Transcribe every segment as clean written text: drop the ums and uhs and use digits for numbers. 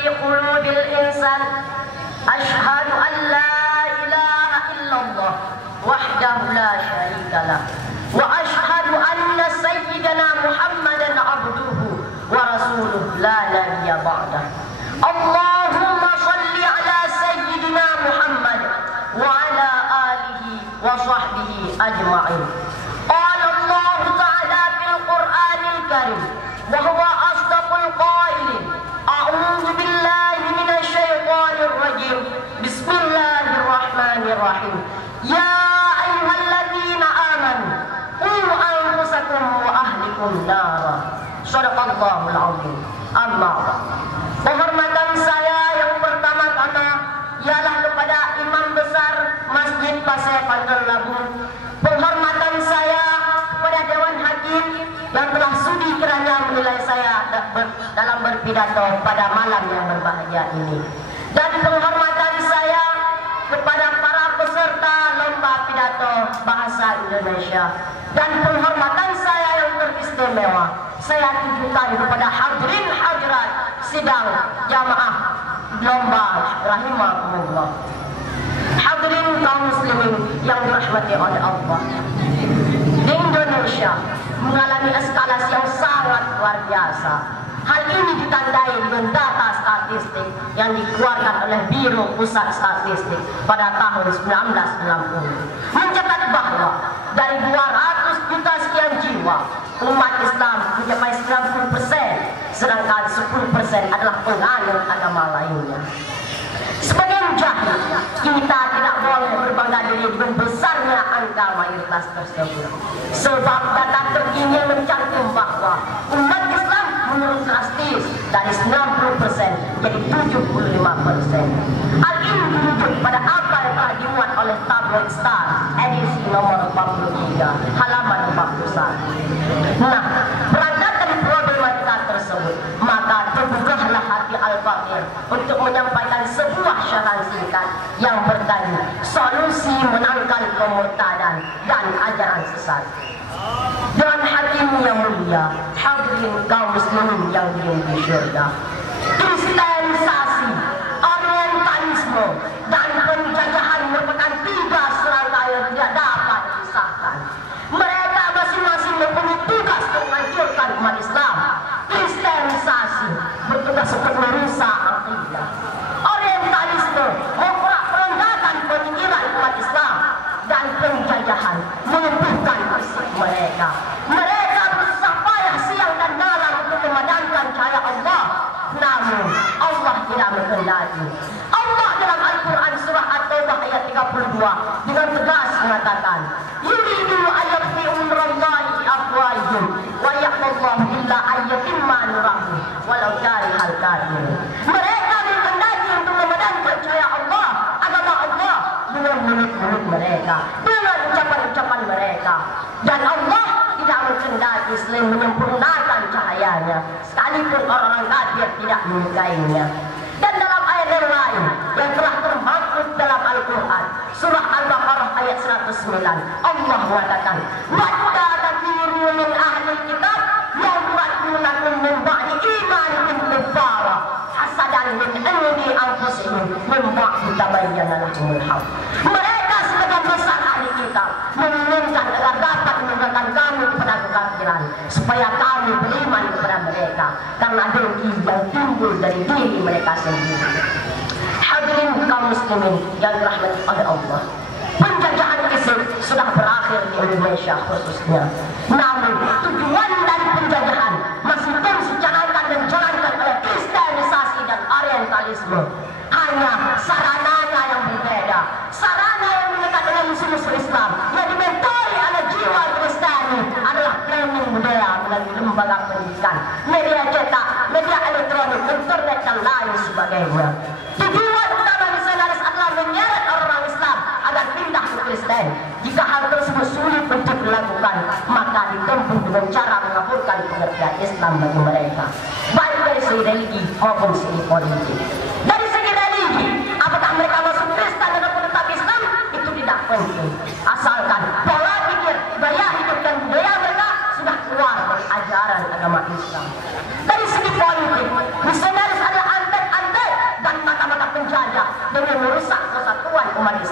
في قلوب الإنسان أشهد أن لا إله إلا الله وحده لا شريك له وأشهد أن سيدنا محمدا عبده ورسوله لا نبي بعده. اللهم صل على سيدنا محمد وعلى آله وصحبه أجمعين. قال الله تعالى في القرآن الكريم وهو أصدق القائلين: أعوذ بالله من الشيطان الرجيم بسم الله الرحمن الرحيم. يا أيها الذين آمنوا قوا أنفسكم وأهلكم نارا. Shadaqallahul azim. Amma ba'd. Penghormatan saya yang pertama-tama ialah kepada Imam Besar Masjid Pasir Pantai Labun. Penghormatan saya kepada Dewan Hakim yang telah sudi kiranya menilai saya dalam berpidato pada malam yang berbahagia ini. Dan penghormatan saya kepada para peserta lomba pidato bahasa Indonesia. Dan penghormatan saya yang teristimewa saya tujukan kepada hadirin hadirat sidang jamaah lomba rahimakumullah. Hadirin kaum muslimin yang dirahmati oleh Allah. Di Indonesia mengalami eskalasi yang sangat luar biasa. Hal ini ditandai dengan data statistik yang dikeluarkan oleh Biro Pusat Statistik pada tahun 1990 mencatat bahwa dari 200 juta sekian jiwa umat Islam mencapai 90%, sedangkan 10% adalah penganut agama lainnya. Sebagai mujahid, kita tidak boleh berbangga diri dengan besarnya angka mayoritas tersebut. Sebab data terkini mencantum bahwa umat Islam menurun drastis dari 90% jadi 75%. Hal ini merujuk pada apa yang telah dimuat oleh tabloid Star edisi nomor 43 halaman 41. Nah, berangkat dari problematika tersebut, maka terbukalah hati Al-Fakir untuk menyampaikan sebuah syarat singkat yang bertanya solusi menangkal kemurtadan dan ajaran sesat. Dewan Hakim yang mulia, hadirin kaum muslimin yang di syurga, kristenisasi, orientalisme dan penjajahan merupakan tiga serangkaian yang tidak dapat dipisahkan. Mereka masing-masing mempunyai tugas untuk menghancurkan umat Islam. Kristenisasi bertugas untuk merusak akidah. Orientalisme memperondakan pemikiran umat Islam, dan penjajahan melumpuhkan fisik mereka. Mereka berusaha payah siang dan malam untuk memadamkan cahaya Allah, namun Allah tidak menghendaki. Allah dalam Al-Quran surah At-Taubah ayat 32 dengan tegas mengatakan, yuridu ayyutfi'u nurallahi bi afwahihim wa ya'ballahu illa ayyutimma nurahu walau karihal kafirun. Mereka menghendaki untuk memadamkan cahaya Allah, agama Allah, dengan mulut-mulut mereka, dengan ucapan-ucapan mereka, dan Allah tidak menghendaki selain menyempurnakan cahayanya, sekalipun orang-orang kafir tidak menyukainya. Dan dalam ayat yang lain yang telah termaktub dalam Al-Quran surah Al-Baqarah ayat 109, Allah mengatakan, wadda katsirun min ahli kitab yawmaddunakum min ba'di imanikum kuffara hasadan min indi anfusihim min ba'di tabayyana lahumul haqq. Mereka sebagian besar ahli kitab menginginkan agar dapat meninggalkan kami kepada kekafiran, supaya kami beriman kepada mereka karena dengki yang timbul dari diri mereka sendiri. Hadirin kaum muslimin yang dirahmati oleh Allah, penjajahan Islam sudah berakhir di Indonesia khususnya. Namun tujuan dan penjajahan masih terus dijalankan dan dijalankan oleh kristenisasi dan orientalisme. Hanya sarananya yang berbeda. Sarana yang mendekat dengan musuh-musuh Islam yang dimentori oleh jiwa Kristeni adalah training budaya melalui lembaga pendidikan, media cetak, media elektronik, internet dan lain sebagainya. Tujuan utama misionaris adalah menyeret orang Islam agar pindah ke Kristen. Jika hal tersebut sulit untuk dilakukan, maka ditempuh dengan cara mengaburkan pengertian Islam bagi mereka, baik dari segi religi maupun segi politik. Dari segi religi, apakah mereka masuk Kristen ataupun tetap Islam, itu tidak penting, asalkan pola pikir, gaya hidup dan budaya mereka sudah keluar dari ajaran agama Islam. Dari segi politik, misionaris adalah antek-antek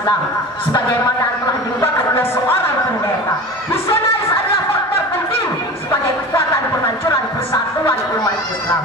Islam sebagaimana telah diungkapkan oleh seorang pendeta. Misionaris adalah faktor penting sebagai kekuatan penghancuran persatuan umat Islam.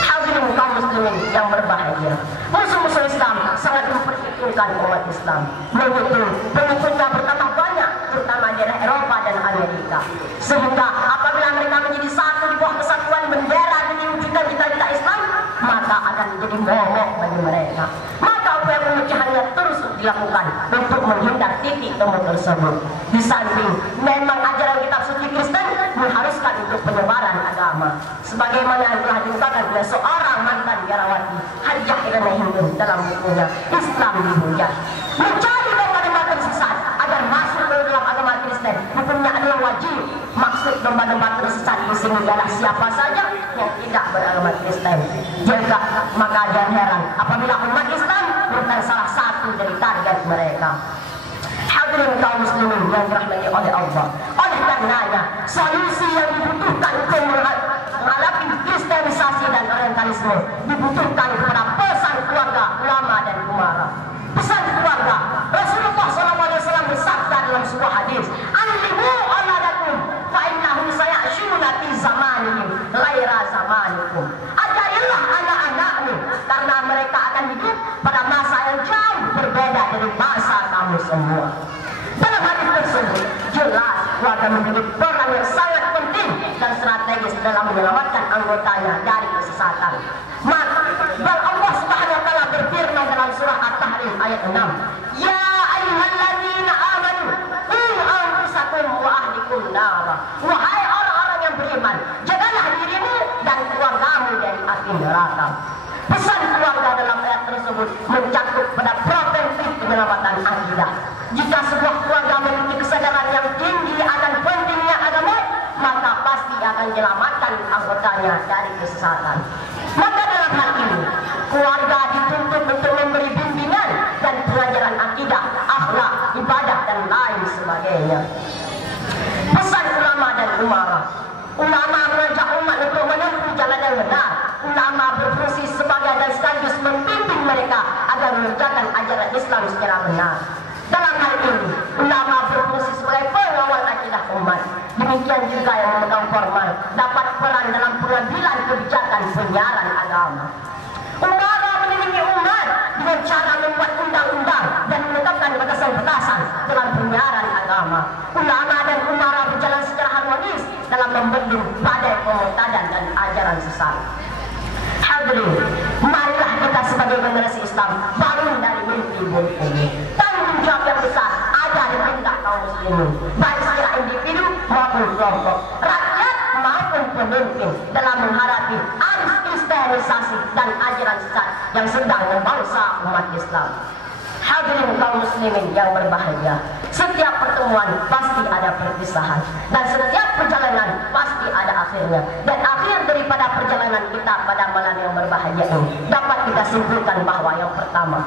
Hadirin kaum muslimin yang berbahagia, musuh-musuh Islam sangat memperhitungkan umat Islam. Pengikutnya bertambah banyak, terutama di Eropa dan Amerika, sehingga apabila mereka menjadi satu di bawah kesatuan bendera dan diwujudkan cita-cita Islam, maka akan menjadi momok bagi mereka. Maka upaya pemecahannya terus dilakukan untuk menghindar titik temu tersebut. Di samping memang ajaran kitab suci Kristen mengharuskan untuk penyebaran agama, sebagaimana yang telah diungkapkan oleh seorang mantan biarawati, Hajjah Irene Hindun dalam bukunya Islam Dihujat. Mencari domba-domba tersesat agar masuk ke dalam agama Kristen hukumnya adalah wajib. Maksud domba-domba tersesat di sini adalah siapa saja yang tidak beragama Kristen. Juga maka jangan heran apabila umat Islam bukan salah satu dari target mereka. Hadirin kaum muslimin yang dirahmati oleh Allah, oleh karenanya solusi yang dibutuhkan untuk menghadapi kristenisasi dan orientalisme dibutuhkan kepada pesan keluarga, ulama dan umara. Pesan keluarga, Rasulullah SAW bersabda dalam sebuah hadis, "Allimu auladakum fa innahum sayashuna fi zamanihim ghaira zamanikum." Ajarilah anak-anakmu karena mereka akan hidup pada masa yang jauh berbeda dari masa kamu semua. Dalam hadis tersebut jelas keluarga menjadi peran yang sangat penting dan strategis dalam menyelamatkan anggotanya dari kesesatan. Maka Allah Subhanahu wa taala berfirman dalam surah At-Tahrim ayat 6, "Ya ayyuhalladzina amanu qu anfusakum wa ahlikum nara." Wahai orang-orang yang beriman, jagalah dirimu dan keluargamu dari api neraka. Pesan keluarga dalam ayat tersebut mencakup pada preventif penyelamatan akidah. Jika sebuah keluarga memiliki kesadaran yang tinggi akan pentingnya agama, maka pasti akan menyelamatkan anggotanya dari kesesatan. Maka dalam hal ini, keluarga dituntut untuk memberi bimbingan dan pelajaran akidah, akhlak, ibadah dan lain sebagainya. Pesan ulama dan umara. Ulama mengajak umat untuk menempuh jalan yang benar. Ulama berfungsi sebagai dan sekaligus membimbing mereka agar mengerjakan ajaran Islam secara benar. Dalam hal ini, ulama berfungsi sebagai pengawal akidah umat. Demikian juga yang memegang formal dapat peran dalam pengambilan kebijakan penyiaran agama. Ulama melindungi umat dengan cara membuat undang-undang dan menetapkan batasan-batasan dalam penyiaran agama. Ulama dan umara berjalan secara harmonis dalam membendung badai pemurtadan dan ajaran sesat. Hadirin, marilah kita sebagai generasi Islam bangun dari mimpi buruk ini. Tanggung jawab yang besar ada di pundak kaum muslimin, baik secara individu maupun kelompok, rakyat maupun pemimpin, dalam menghadapi arus kristenisasi dan ajaran sesat yang sedang membangsa umat Islam. Hadirin kaum muslimin yang berbahagia, setiap pertemuan pasti ada perpisahan dan setiap perjalanan pasti ada akhirnya. Dan akhir daripada perjalanan kita pada malam yang berbahagia ini dapat kita simpulkan bahwa yang pertama,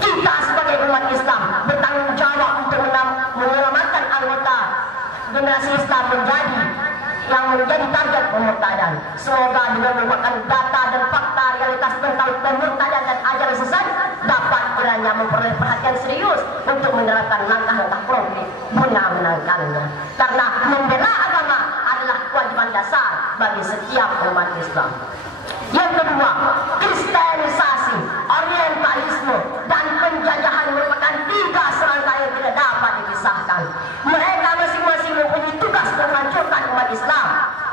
kita sebagai umat Islam bertanggung jawab untuk menyelamatkan anggota generasi Islam yang menjadi target pemurtadan. Semoga dengan merupakan data dan fakta realitas tentang pemurtadan dan ajaran sesat dapat kiranya memperoleh perhatian serius untuk menerapkan langkah-langkah konkret guna menangkalnya. Karena membela agama adalah kewajiban dasar bagi setiap umat Islam. Yang kedua, kristenisasi, orientalisme, dan penjajahan merupakan tiga serangkaian yang tidak dapat dipisahkan. Mereka masing-masing mempunyai tugas menghancurkan umat Islam.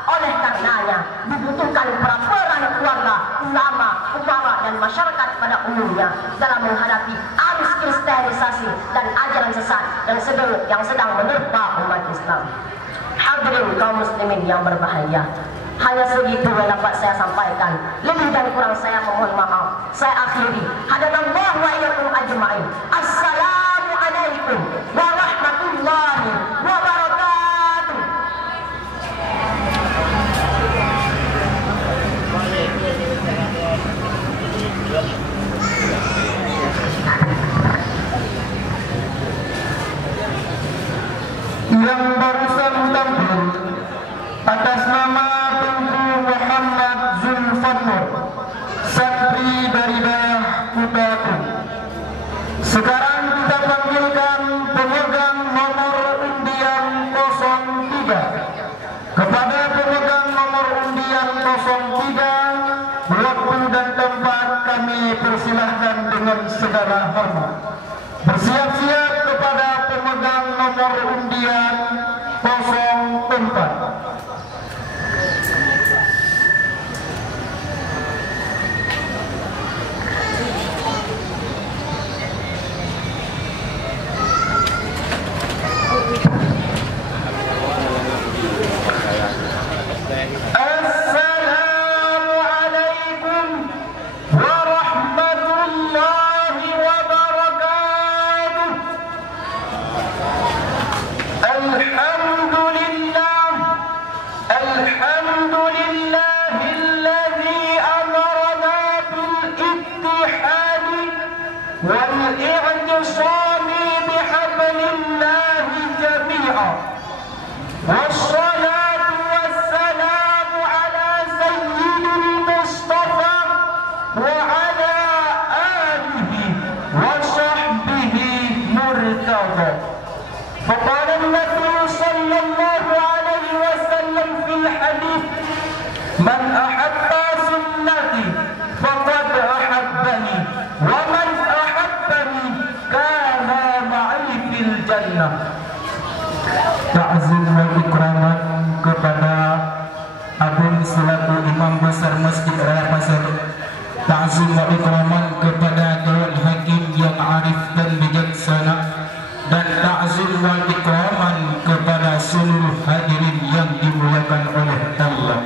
Oleh karenanya, dibutuhkan peran keluarga, ulama, umara, dan masyarakat pada umumnya dalam menghadapi arus kristenisasi dan ajaran sesat yang sedang menerpa umat Islam. Hadirin kaum muslimin yang berbahagia, hanya segitu yang dapat saya sampaikan. Lebih dan kurang saya mohon maaf. Saya akhiri. Hadanallahu wa iyyakum ajma'in. Assalamualaikum warahmatullahi wabarakatuh. Yang barusan tampil atas nama Tengku Muhammad Zulfanur, Satri dari daerah Kudaku. Sekarang kita dengan segala hormat. Bersiap-siap kepada pemegang nomor undian 04. والاعتصام بحبل الله جميعا والصلاة والسلام على سيد المصطفى وعلى آله وصحبه مرتضى. فقال النبي صلى الله عليه وسلم في الحديث: من أحب سنتي فقد أحبني ومن أحبني كان معي في الجنة. Ta'zim wal ikraman kepada Agung selaku Imam Besar Masjid Raya Pasar. Ta'zim wal ikraman kepada Dewan Hakim yang arif dan bijaksana, dan ta'zim wal ikraman kepada seluruh hadirin yang dimuliakan oleh Allah.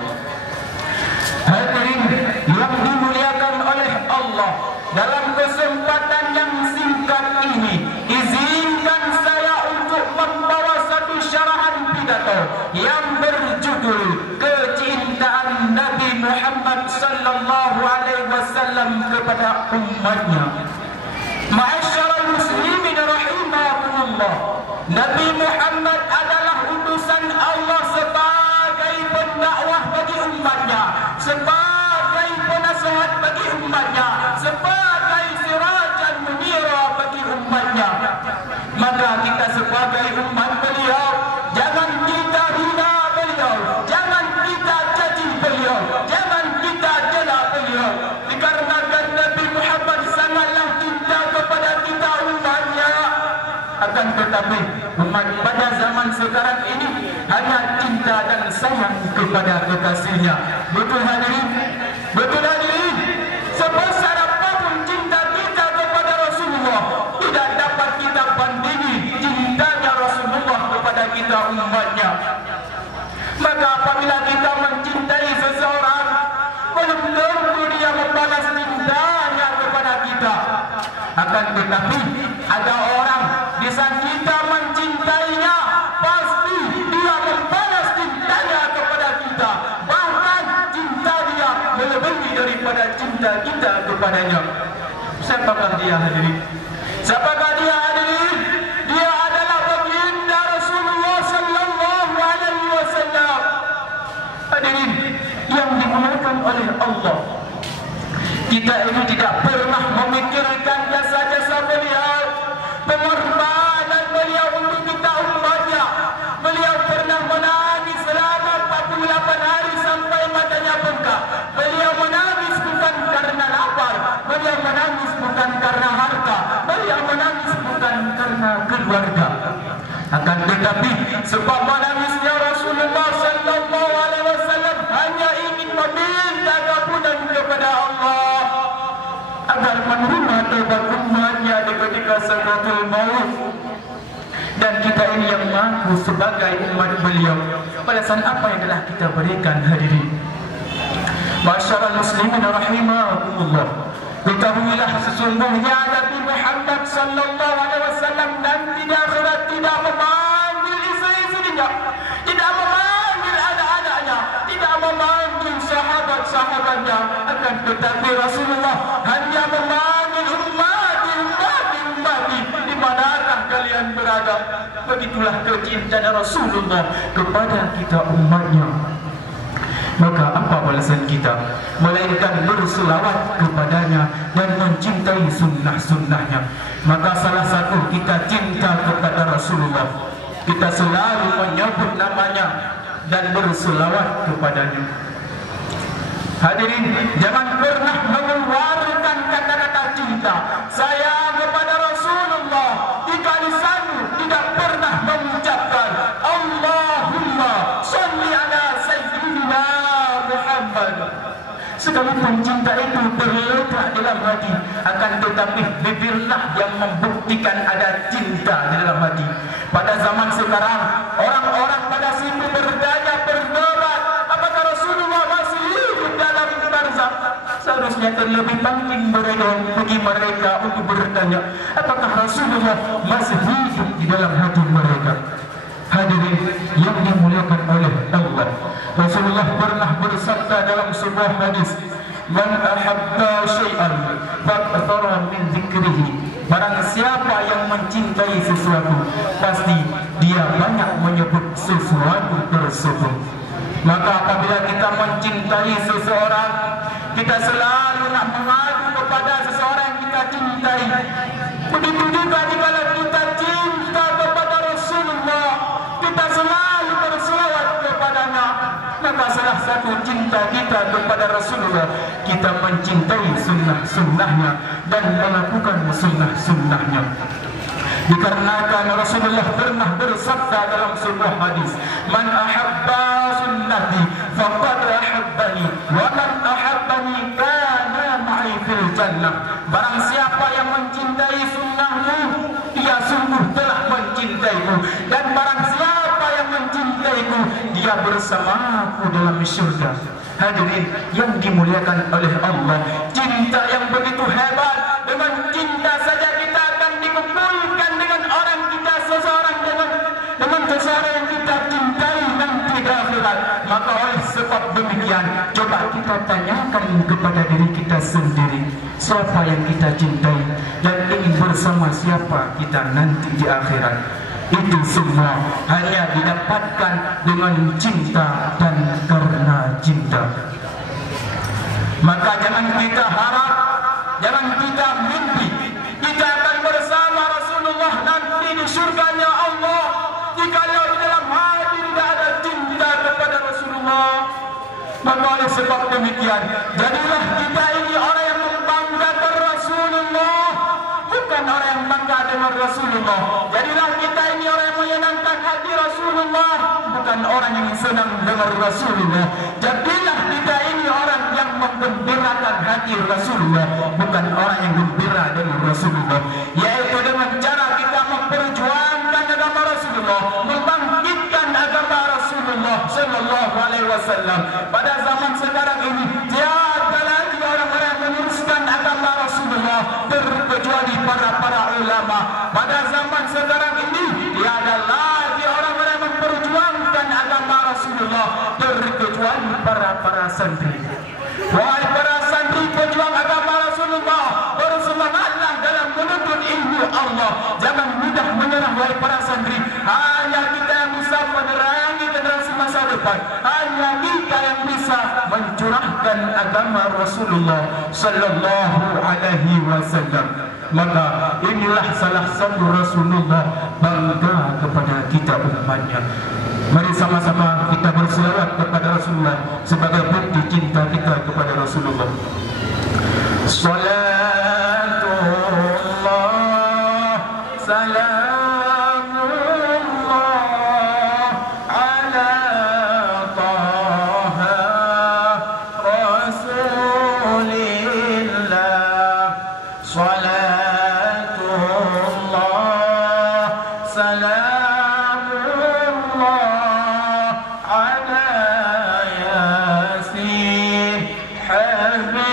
Hadirin yang dimuliakan oleh Allah, dalam kesempatan yang singkat ini izinkan saya untuk membawa satu syarahan pidato yang berjudul kecintaan Nabi Muhammad sallallahu alaihi wasallam kepada umatnya. Ma'asyiral muslimin rahimakumullah, Nabi Muhammad adalah utusan Allah sebagai pendakwah bagi umatnya, sebagai penasihat bagi umatnya, sebagai sirajan munira bagi umatnya. Maka kita sebagai umat beliau, jangan kita hina beliau, jangan kita caci beliau, jangan kita jela beliau, dikarenakan Nabi Muhammad sangatlah cinta kepada kita umatnya. Akan tetapi umat pada zaman sekarang ini hanya cinta dan sayang kepada kekasihnya. Betul hadirin? Betul hadirin? Sebesar apapun cinta kita kepada Rasulullah, tidak dapat kita bandingi cintanya Rasulullah kepada kita umatnya. Maka apabila kita mencintai seseorang, belum tentu dia membalas cintanya kepada kita. Akan tetapi ada orang di saat kita mencintainya, pasti dia membalas cintanya kepada kita. Bahkan cinta dia melebihi daripada cinta kita kepadanya. Siapakah dia hadirin? Siapakah dia hadirin? Dia adalah baginda Rasulullah sallallahu alaihi wasallam. Hadirin yang dimuliakan oleh Allah, kita ini tidak pernah memikirkan jasa-jasa beliau, pengorbanan beliau untuk kita umatnya. Beliau pernah menangis selama 48 hari sampai matanya bengkak. Beliau menangis bukan karena lapar, beliau menangis bukan karena harta, beliau menangis bukan karena keluarga. Akan tetapi sebab menangisnya Rasulullah sallallahu alaihi wasallam hanya ingin meminta ampunan kepada Allah agar menerima taubat umatnya di ketika sakratul maut. Dan kita ini yang mengaku sebagai umat beliau, balasan apa yang telah kita berikan hadirin? Ma'asyiral muslimin rahimakumullah, ketahuilah sesungguhnya Nabi Muhammad sallallahu alaihi wasallam nanti di akhirat tidak memanggil istri-istrinya, tidak memanggil anak-anaknya, tidak memanggil sahabat-sahabatnya. Akan tetapi Rasulullah hanya memanggil ummati, di manakah kalian berada? Begitulah kecintaan Rasulullah kepada kita umatnya. Maka apa balasan kita? Melainkan berselawat kepadanya dan mencintai sunnah-sunnahnya. Maka salah satu kita cinta kepada Rasulullah, kita selalu menyebut namanya dan berselawat kepadanya. Hadirin, jangan pernah mengeluarkan kata-kata cinta dalam hati, akan tetapi bibirlah yang membuktikan ada cinta di dalam hati. Pada zaman sekarang, orang-orang pada sibuk bertanya, berdebat, apakah Rasulullah masih hidup dalam barzakh? Seharusnya terlebih penting bagi mereka untuk bertanya, apakah Rasulullah masih hidup di dalam hati mereka. Hadirin yang dimuliakan oleh Allah, Rasulullah pernah bersabda dalam sebuah hadis, "Man ahabba syai'an fa'athara min dzikrihi." Barang siapa yang mencintai sesuatu, pasti dia banyak menyebut sesuatu tersebut. Maka apabila kita mencintai seseorang, kita selalu nak mengadu kepada seseorang yang kita cintai. Begitu juga jika kita cinta kepada Rasulullah, kita selalu berselawat kepadanya. Maka salah satu cinta kita kepada Rasulullah, kita mencintai sunnah-sunnahnya dan melakukan sunnah-sunnahnya. Dikarenakan Rasulullah pernah bersabda dalam sebuah hadis, "Man ahabba sunnati faqad ahabbani, wa man ahabbani kana ma'i fil jannah." Barang siapa yang mencintai sunnahmu, dia sungguh telah mencintaiku, dan barang siapa yang mencintaiku, dia bersamaku dalam syurga. Hadirin yang dimuliakan oleh Allah, cinta yang begitu hebat, dengan cinta saja kita akan dikumpulkan dengan orang kita, seseorang dengan seseorang yang kita cintai nanti di akhirat. Maka oleh sebab demikian, coba kita tanyakan kepada diri kita sendiri, siapa yang kita cintai dan ingin bersama siapa kita nanti di akhirat. Itu semua hanya didapatkan dengan cinta dan karena cinta. Maka jangan kita harap, jangan kita mimpi kita akan bersama Rasulullah nanti di surganya Allah, jikalau di dalam hati tidak ada cinta kepada Rasulullah. Maka oleh sebab demikian, jadilah kita ini orang yang membanggakan Rasulullah, bukan orang yang bangga dengan Rasulullah. Jadilah kita ini orang yang menyenangkan hati Rasulullah, bukan orang yang senang dengan Rasulullah. Jadilah kita ini orang yang menggembirakan hati Rasulullah, bukan orang yang gembira dengan Rasulullah. Yaitu dengan cara kita memperjuangkan agama Rasulullah, membangkitkan agama Rasulullah Sallallahu Alaihi Wasallam. Pada zaman sekarang ini, tiada lagi orang-orang yang meneruskan agama Rasulullah terkecuali para ulama. Pada zaman sekarang ini, tiada lagi orang-orang yang memperjuangkan agama Rasulullah terkecuali para santri. Wahai para santri pejuang agama Rasulullah, bersemangatlah dalam menuntut ilmu Allah. Jangan mudah menyerah wahai para santri. Hanya kita yang bisa menerangi generasi masa depan. Hanya kita yang bisa mencurahkan agama Rasulullah Sallallahu Alaihi Wasallam. Maka inilah salah satu Rasulullah bangga kepada kita umatnya. Mari sama-sama kita berselawat kepada Rasulullah sebagai bukti cinta kita kepada Rasulullah. Salatullah, salamullah ala Taha Rasulillah. Salatullah, salamullah ala Yasin Habibillah.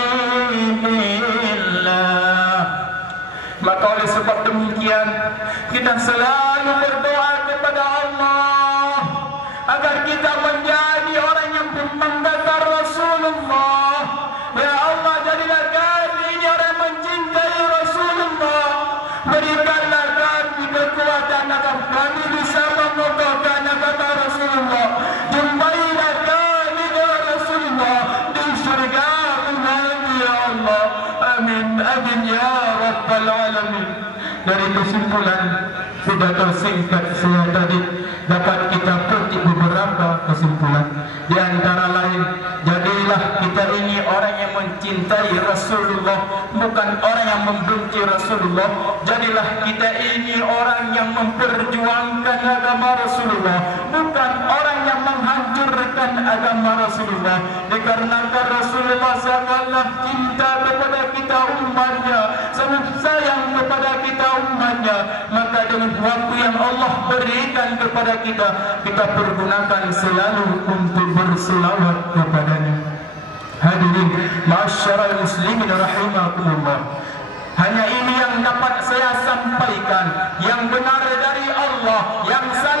Maka oleh sebab demikian, kita selalu berdoa kepada Allah agar kita menjadi orang yang membanggakan Rasulullah. Ya Allah, jadilah kami ini orang yang mencintai Rasulullah. Berikanlah kami kekuatan agar kami bisa mengokohkan agama Rasulullah. Jumpailah kami dengan Rasulullah di surga nanti ya Allah. Amin, amin ya Rabbal Alamin. Dari kesimpulan pidato singkat saya tadi, dapat kita petik beberapa kesimpulan. Di antara lain, jadilah kita ini orang yang mencintai Rasulullah, bukan orang yang membenci Rasulullah. Jadilah kita ini orang yang memperjuangkan agama Rasulullah, bukan orang yang menghancurkan agama Rasulullah. Dikarenakan Rasulullah sangatlah cinta kepada kita umat umatnya, sangat sayang kepada kita umatnya. Maka dengan waktu yang Allah berikan kepada kita, kita pergunakan selalu untuk berselawat kepadanya. Hadirin ma'asyiral muslimin rahimakumullah. Hanya ini yang dapat saya sampaikan, yang benar dari Allah, yang salah